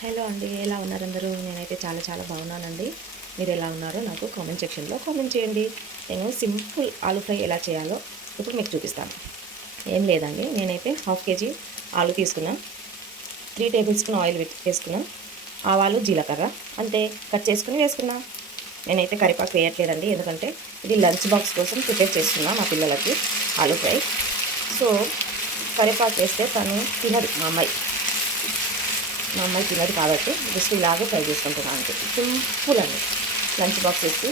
Hello అండి ఎలా ఉన్నారు అందరూ? నేనైతే చాలా చాలా బాగున్నానండి. మీరు ఎలా ఉన్నారో నాకు కామెంట్ సెక్షన్లో కామెంట్ చేయండి. నేను సింపుల్ ఆలు ఫ్రై ఎలా చేయాలో ఇప్పుడు మీకు చూపిస్తాను. ఏం లేదండి నేనైతే హాఫ్ కేజీ ఆలు తీసుకున్నాను. త్రీ టేబుల్ స్పూన్ ఆయిల్ వేసుకున్నాను. ఆవాలు జీలకర్ర అంతే కట్ చేసుకుని వేసుకున్నా. నేనైతే కరివేపాకు వేయట్లేదండి ఎందుకంటే ఇది లంచ్ బాక్స్ కోసం ప్రిపేర్ చేస్తున్నా మా పిల్లలకి ఆలు ఫ్రై. సో కరివేపాకు వేస్తే తను తినదు మా అమ్మాయి. మా అమ్మాయి తినదు కాబట్టి జస్ట్ ఇలాగే ఫ్రై చేసుకుంటున్నాను అంతే. సింపుల్ అండి. లంచ్ బాక్స్ వేసి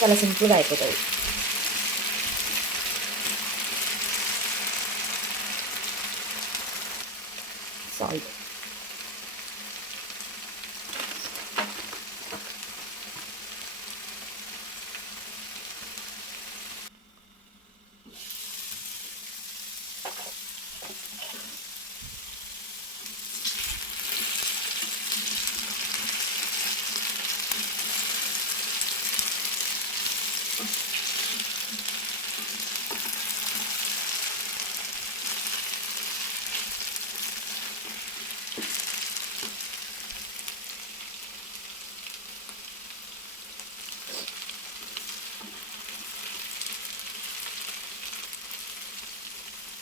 చాలా సింపుల్గా అయిపోతుంది. సాల్ట్.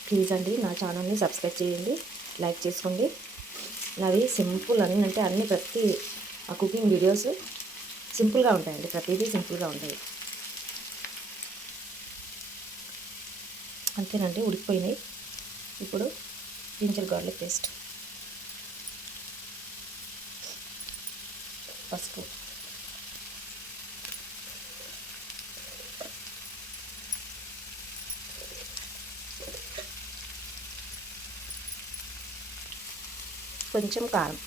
ప్లీజ్ అండి నా ఛానల్ని సబ్స్క్రైబ్ చేయండి లైక్ చేసుకోండి. నావి సింపుల్ అన్నీ అంటే అన్ని ప్రతి ఆ కుకింగ్ వీడియోస్ సింపుల్గా ఉంటాయండి ప్రతిదీ సింపుల్గా ఉంటాయి. అంతేనండి ఉడికిపోయినాయి. ఇప్పుడు జింజర్ గార్లిక్ పేస్ట్. పసుపు. కొంచెం కారం.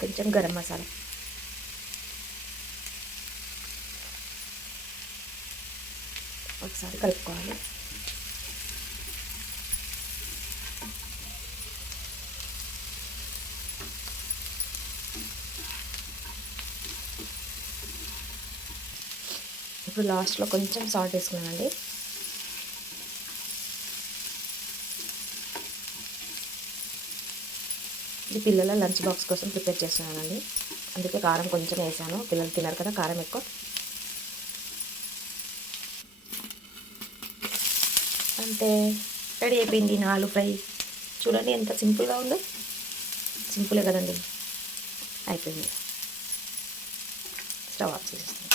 కొంచెం గరం మసాలా. ఒకసారి కలుపుకోవాలి. ఇప్పుడు లాస్ట్లో కొంచెం సాల్ట్ వేసుకున్నానండి. ఇది పిల్లల లంచ్ బాక్స్ కోసం ప్రిపేర్ చేస్తున్నానండి. అందుకే కారం కొంచెం వేసాను. పిల్లలు తినరు కదా కారం ఎక్కువ. అంటే రెడీ అయిపోయింది నా ఆలు ఫ్రై. చూడండి ఎంత సింపుల్గా ఉందో. సింపులే కదండి. అయిపోయింది. స్టవ్ ఆఫ్ చేసేస్తాను